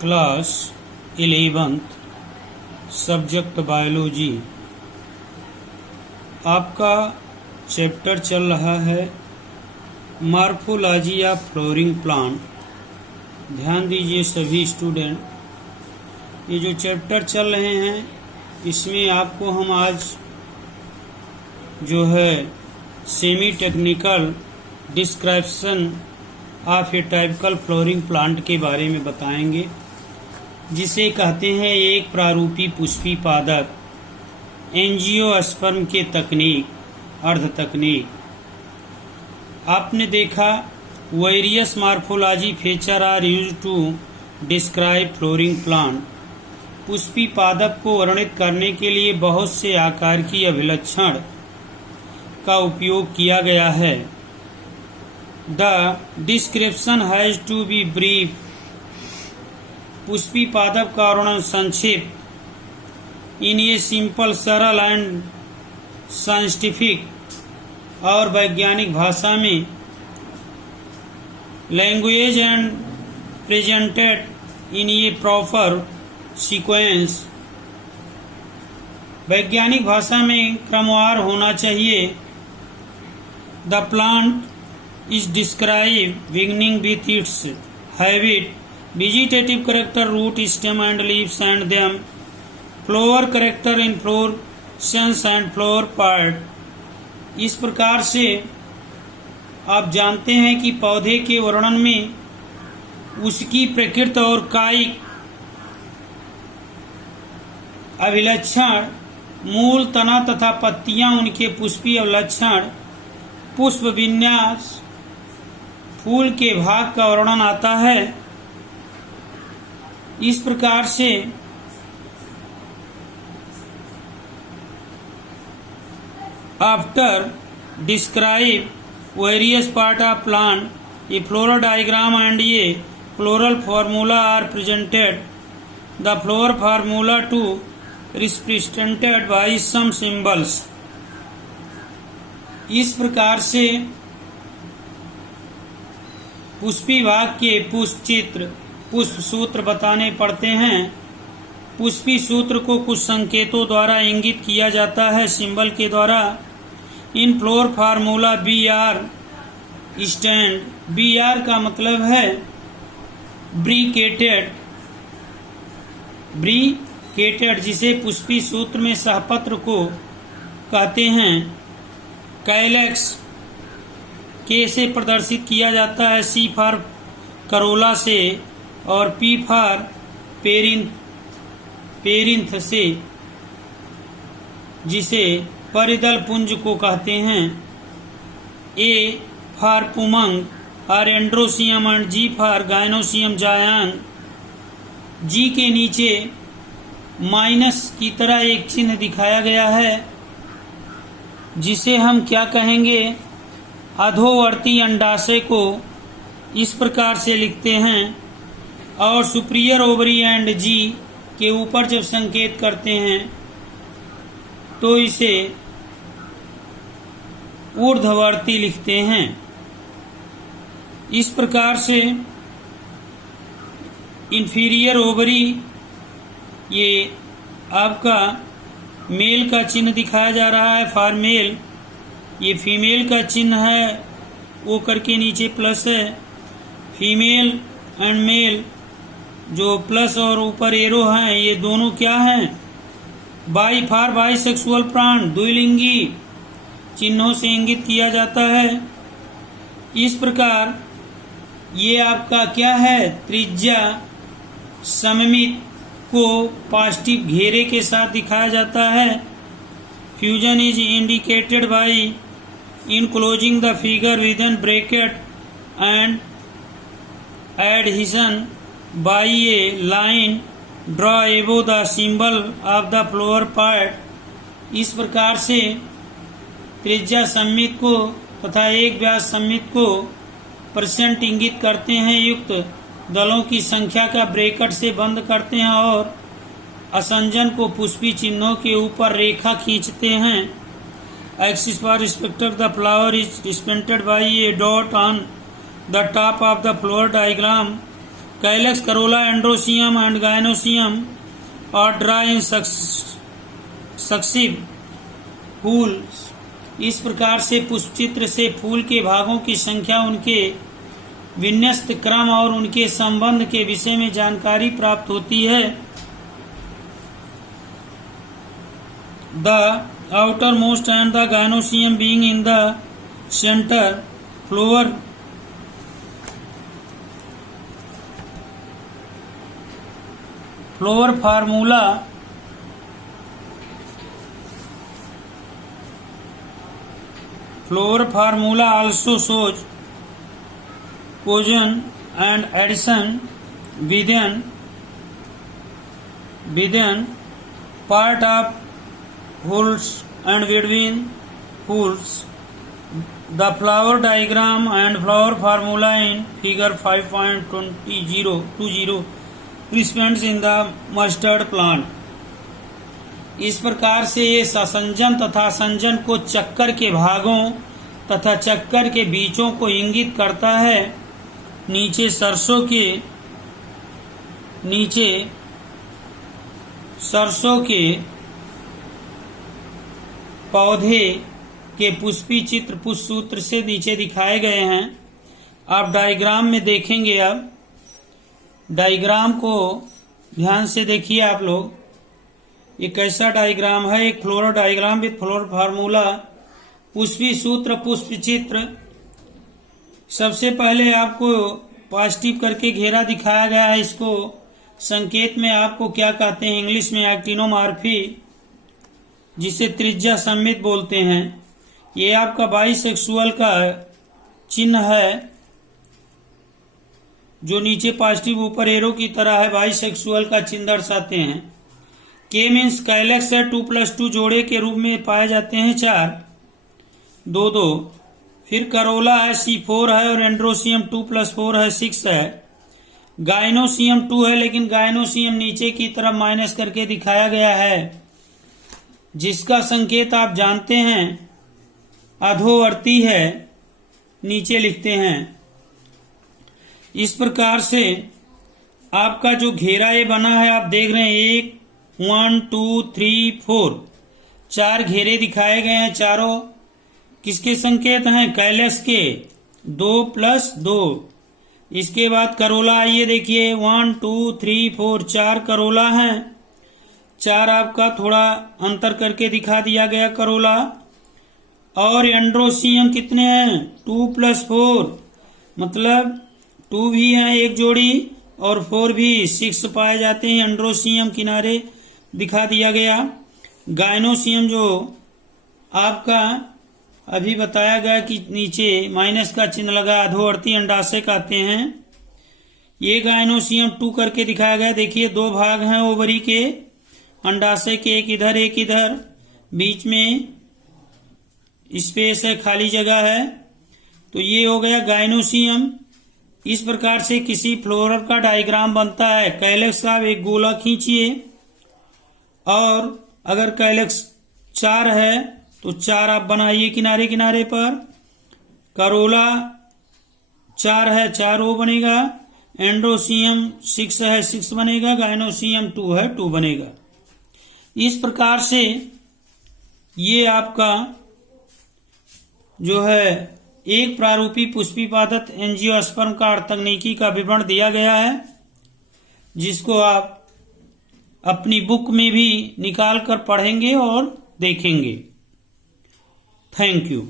Class 11th subject biology. आपका chapter चल रहा है मॉर्फोलॉजी ऑफ फ्लोरिंग प्लांट। ध्यान दीजिए सभी स्टूडेंट, ये जो चैप्टर चल रहे हैं इसमें आपको हम आज जो है semi technical description of A typical flowering plant के बारे में बताएंगे, जिसे कहते हैं एक प्रारूपी पुष्पी पादप, एंजियोस्पर्म के तकनीक, अर्ध तकनीक। आपने देखा various morphology feature are used to describe flowering plant. पुष्पी पादप को वर्णित करने के लिए बहुत से आकार की अभिलक्षण का उपयोग किया गया है। The description has to be brief. पुष्पी पादप का वर्णन संक्षिप्त, इन ए सिंपल, सरल एंड साइंटिफिक और वैज्ञानिक भाषा में, language and presented in a proper sequence. वैज्ञानिक भाषा में क्रमवार होना चाहिए। The plant is described beginning with its habit, vegetative character, root, stem and leaves and them, flower character in fluorescence and flower part। इस प्रकार से आप जानते हैं कि पौधे के वर्णन में उसकी प्रकृति और कायिक अभिलक्षण, मूल, तना तथा पत्तियां, उनके पुष्पीय अभिलक्षण, पुष्प विन्यास, फूल के भाग का वर्णन आता है। इस प्रकार से after describe various part of plant, a floral diagram and a floral formula are presented. The floral formula to represented by some symbols. इस प्रकार से पुष्पी भाग के पुष्प चित्र, पुष्प सूत्र बताने पड़ते हैं। पुष्पी सूत्र को कुछ संकेतों द्वारा इंगित किया जाता है, सिंबल के द्वारा। In floral formula B R stand. B R का मतलब है ब्रिकेटेड, ब्रिकेटेड, जिसे पुष्पी सूत्र में सहपत्र को कहते हैं। कैलेक्स के से प्रदर्शित किया जाता है, सी फॉर करोला से और पी फॉर पेरिंथ से, जिसे परिदल पुंज को कहते हैं। ए फॉर पुमंग और androecium and G for gynoecium जायांग। जी के नीचे माइनस की तरह एक चिन्ह दिखाया गया है, जिसे हम क्या कहेंगे, अधोवर्ती अंडाशय को इस प्रकार से लिखते हैं। और सुपीरियर ओवरी एंड जी के ऊपर जब संकेत करते हैं तो इसे ऊर्ध्ववर्ती लिखते हैं। इस प्रकार से इंफीरियर ओवरी, ये आपका मेल का चिन्ह दिखाया जा रहा है, फॉर मेल। ये फीमेल का चिन्ह है, वो करके नीचे प्लस है। फीमेल एंड मेल, जो प्लस और ऊपर एरो हैं, ये दोनों क्या हैं, बाई फॉर बाइसेक्सुअल प्लांट, द्विलिंगी चिन्हों से इंगित किया जाता है। इस प्रकार ये आपका क्या है, त्रिज्या सममित को पॉजिटिव घेरे के साथ दिखाया जाता है। Fusion is indicated by enclosing the figure within bracket and adhesion by a line draw above the symbol of the flower part। इस प्रकार से त्रिज्या सम्मित को तथा एक व्यास सम्मित को परसेंट इंगित करते हैं, युक्त दलों की संख्या का ब्रैकेट से बंद करते हैं और असंजन को पुष्पी चिन्हों के ऊपर रेखा खींचते हैं। Axis for respecter the flower is represented by a dot on the top of the flower diagram calyx, Corolla, androecium and gynoecium और ड्राई इन सक्सिव फूल्स। इस प्रकार से पुष्पचित्र से फूल के भागों की संख्या, उनके विन्यस्त क्रम और उनके संबंध के विषय में जानकारी प्राप्त होती है। The outer most and the gynoecium being in the centre, flower formula also shows cohesion and addition within part of whorls and between whorls. The flower diagram and flower formula in figure 5.20 represents in the mustard plant. इस प्रकार से ये ससंजन तथा संजन को चक्कर के भागों तथा चक्कर के बीचों को इंगित करता है। नीचे सरसों के पौधे के पुष्पी चित्र पुष्प सूत्र से नीचे दिखाए गए हैं। आप डायग्राम में देखेंगे। अब डायग्राम को ध्यान से देखिए आप लोग। ये कैसा डायग्राम है? एक floral diagram with floral formula, Pushpi सूत्र, पुष्प चित्र। सबसे पहले आपको पॉजिटिव करके घेरा दिखाया गया है। इसको संकेत में आपको क्या कहते हैं? इंग्लिश में एक्टिनोमॉर्फी, जिसे त्रिज्या सममित बोलते हैं। ये आपका बाइसेक्सुअल का चिन्ह है, जो नीचे पॉजिटिव ऊपर एरो की तरह है, बाइसेक्सुअल का चिन्ह दर्शाते हैं। के मीन्स कैलेक्स है 2+2 जोड़े के रूप में पाए जाते हैं 4, 2-2। फिर करोला है C4 है और एंड्रोसियम 2+4 है 6 है। गायनोसियम 2 है, लेकिन गायनोसियम नीचे की तरफ माइनस करके दिखाया गया है, जिसका संकेत आप जानते हैं अधोवर्ती है, नीचे लिखते हैं। इस प्रकार से आपका जो घेरा ये बना है, आप देख रहे हैं 1 2 3 4 4 घेरे दिखाए गए हैं। चारों किसके संकेत हैं? कैलेक्स के, 2+2। इसके बाद करोला, आइए देखिए 1 2 3 4 4 करोला हैं। 4 आपका थोड़ा अंतर करके दिखा दिया गया करोला। और एंड्रोसियम कितने हैं? 2+4, मतलब 2 भी हैं एक जोड़ी और 4 भी, 6 पाए जाते हैं। एंड्रोसियम किनारे दिखा दिया गया। गायनोसियम जो आपका अभी बताया गया कि नीचे माइनस का चिन्ह लगा, अधोवर्ती अंडाशय कहते हैं। ये गायनोसियम 2 करके दिखाया गया। देखिए 2 भाग हैं ओवरी के, अंडाशय के, एक इधर एक इधर, बीच में स्पेस है, खाली जगह है। तो ये हो गया गायनोसियम। इस प्रकार से किसी फ्लोरल का डायग्राम बनता है। कैलेक्स का एक गोला खींचिए, और अगर कैलेक्स 4 है तो 4 आप बनाइए किनारे किनारे पर। करोला 4 है, 4 वो बनेगा। एंड्रोसियम 6 है, 6 बनेगा। गायनोसियम 2 है, 2 बनेगा। इस प्रकार से ये आपका जो है एक प्रारूपी पुष्पी पादप एंजियोस्पर्म कार्ड तकनीकी का विवरण दिया गया है, जिसको आप अपनी बुक में भी निकाल कर पढ़ेंगे और देखेंगे। Thank you.